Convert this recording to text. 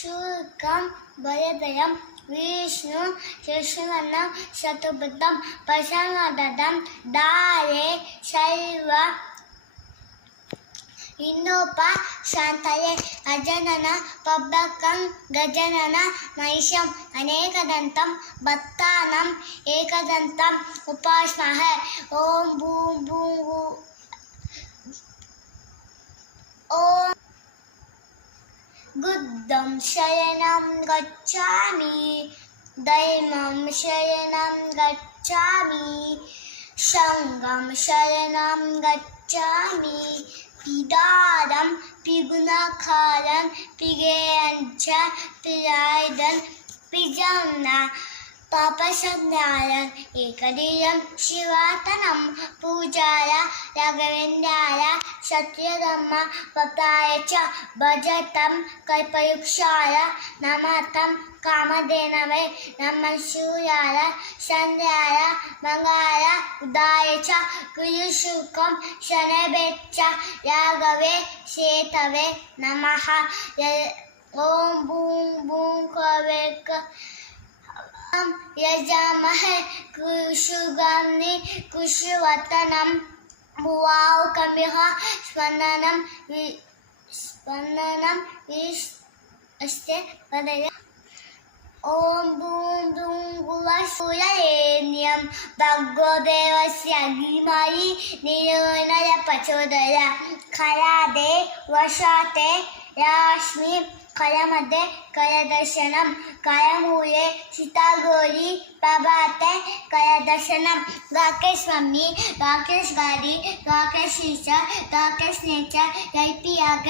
ಶುಕ್ಲಂ ವರದರಂ ವಿಷ್ಣು ಶಶಿವರ್ಣಂ ಚತುರ್ಭುಜಂ ಪ್ರಸನ್ನವದನಂ ದಾರೆ ಸರ್ವ ಶಾಂತಯೇ ಅಜನನ ಪಬ್ಬಕಂ ಗಜನನ ಮಹಿಷಂ ಅನೇಕದಂತಂ ಭಕ್ತಾನಾಂ ಏಕದಂತಂ ಉಪಾಸ್ಮಹೇ. ಓಂ ಬೂಂ ಬೂಂ ಓಂ ಬುದ್ಧಂ ಶರಣಂ ಗಚ್ಚಾಮಿ, ದೈವಂ ಶರಣಂ ಗಚ್ಚಾಮಿ, ಸಂಘಂ ಶರಣಂ ಗಚ್ಚಾಮಿ, ಪಿದಾರಂ ಪಿಗುಣಕಾರಂ ಪಿಗೆಯಂಚ ಪಿರಾಯ್ದನ್ ಪಿಜಂನ ಪಾಪಸಂಧಾರಂ ಏಕದೀಯಂ ಶಿವಾತನಂ ಪೂಜಾಯ ರಾಘವೇಂದ್ರಾಯ ಸತ್ಯಧರ್ಮ ಭಕ್ತಾಯ ಚ ಭಜತಂ ಕಲ್ಪವೃಕ್ಷಾಯ ನಮತಂ ಕಾಮಧೇನವೇ ನಮಃ ಶಿವಾಯ ಸಂಧ್ಯಾಯ ಮಂಗಾಯ ಉದಾಯ ಚ ಗುರುಶುಕಂ ಶನಬೇಚ್ಚ ರಾಘವೇ ಸೇತವೇ ನಮಃ. ಓಂ ಬೂಂ ಬೂಂ ಕವೇಕ ಯಜಾಮಹೇ ಕುಶುಗಾಮ್ನಿ ಕುಶುವತನಂ ಭುವಾಂ ಕಮಿಹ ಸ್ಪಂದನಂ ಅಷ್ಟೇ ಪದಯ. ಓಂ ಬೂಂ ಬೂಂ ಗುವಸೂರ್ಯರೇಣ್ಯಂ ಭರ್ಗೋ ದೇವಸ್ಯ ಧೀಮಹಿ ಧಿಯೋ ನಃ ಪ್ರಚೋದಯಾತ್. ಕರಾದೆ ವಶಾತೆ ರಶ್ಮಿ ಕರಮಧ್ಯೆ ಕರದರ್ಶನಂ ಕರಮೂಲೆ ಸೀತಾಗೋರಿ ಪ್ರಭಾತೆ ಕರದರ್ಶನಂ. ರಾಕೇಶ್ ಮಮ್ಮಿ, ರಾಕೇಶ್ ಗಾಡಿ, ರಾಕೇಶ್ ಟೀಚರ್, ರಾಕೇಶ್ ನೇಚರ್, LP ಆಗ